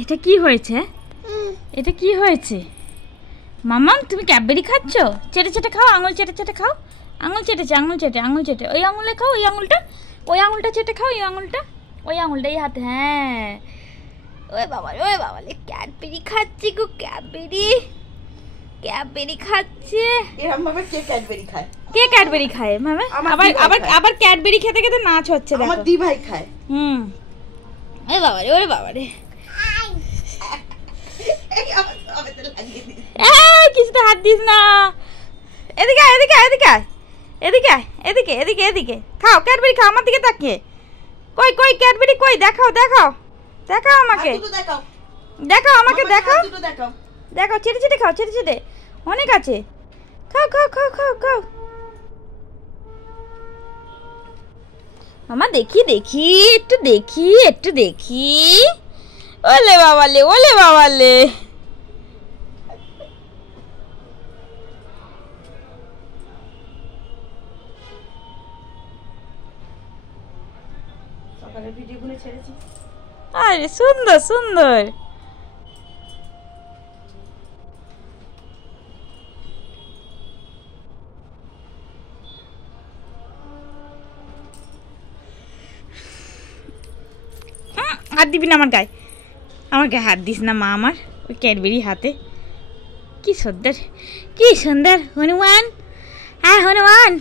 এটা কি হয়েছে? এটা কি হয়েছে মামাম? তুমি ক্যাডবেরি খাচ্ছ? চেটে চেটে খাও, আঙুল চেটে চেটে খাও। আঙুল চেটেছে, আঙুল চেটে, আঙুল চেটে। ওই আঙুলে খাও, ওই আঙুলটা, ওই আঙুলটা চেটে খাও, এই আঙুলটা, ওই আঙুলটা এই হাতে। হ্যাঁ, ওই বাবা ক্যাডবেরি খাচ্ছি গো, ক্যাডবেরি, ক্যাডবেরি খাচ্ছে। এরকম ভাবে কে ক্যাডবেরি খায়? কে ক্যাডবেরি খায় মামা? আবার আবার আবার ক্যাডবেরি খেতে খেতে নাচ হচ্ছে দেখো। আমার দি ভাই খায়। ওরে বাবা রে, ওরে বাবা রে, কিছুতে হাত দিস না। এদিকে এদিকে এদিকে এদিকে এদিকে এদিকে এদিকে খাও, ক্যাডবেরি খাও, আমার দিকে তাকিয়ে। কই কই ক্যাডবেরি কই? দেখাও দেখাও দেখাও আমাকে, দেখাও আমাকে, দেখাও দেখাও। চেটে চেটে খাও, চেটে চেটে, অনেক আছে। খাও খাও খাও খাও খাও মামা। দেখি দেখি, একটু দেখি, একটু দেখি। ওলে বাবালে, ওলে বাবালে। সকালে ভিডিওগুলো ছেড়েছি। আরে সুন্দর সুন্দর। হাত দিবি না আমার গায়ে, আমার গায়ে হাত দিস না মা আমার। ওই ক্যাডবেরি হাতে, কি সুন্দর, কি সুন্দর। হনুমান, হ্যাঁ হনুমান।